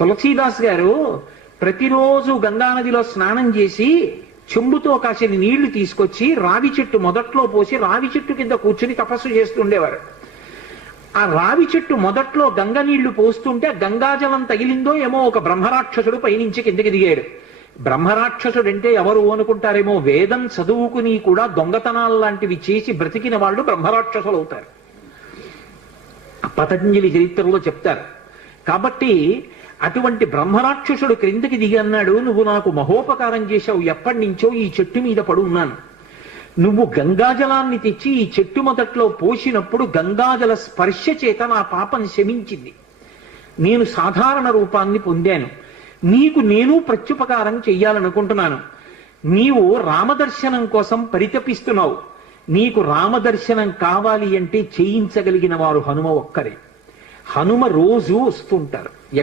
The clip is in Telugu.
తులసీదాస్ గారు ప్రతిరోజు గంగానదిలో స్నానం చేసి చెంబుతో కాసిన నీళ్ళు తీసుకొచ్చి రావి చెట్టు మొదట్లో పోసి రావి చెట్టు కింద కూర్చుని తపస్సు చేస్తుండేవారు. ఆ రావి చెట్టు మొదట్లో గంగ నీళ్ళు పోస్తుంటే గంగాజలం తగిలిందో ఏమో ఒక బ్రహ్మరాక్షసుడు పైనుంచి కిందకి దిగాడు. బ్రహ్మరాక్షసుడు అంటే ఎవరు అనుకుంటారేమో వేదం చదువుకుని కూడా దొంగతనాలు లాంటివి చేసి బ్రతికిన వాళ్ళు బ్రహ్మరాక్షసులు అవుతారు పతంజలి చరిత్రలో చెప్తారు. కాబట్టి అటువంటి బ్రహ్మరాక్షసుడు క్రిందికి దిగి అన్నాడు నువ్వు నాకు మహోపకారం చేశావు ఎప్పటి నుంచో ఈ చెట్టు మీద పడు ఉన్నాను. నువ్వు గంగాజలాన్ని తెచ్చి ఈ చెట్టు మొదట్లో పోసినప్పుడు గంగాజల స్పర్శ చేత నా పాపం శమించింది. నేను సాధారణ రూపాన్ని పొందాను. నీకు నేను ప్రత్యుపకారం చెయ్యాలనుకుంటున్నాను. నీవు రామదర్శనం కోసం పరితపిస్తున్నావు. నీకు రామదర్శనం కావాలి అంటే చేయించగలిగిన వారు హనుమ ఒక్కరే. హనుమ రోజు వస్తుంటారు.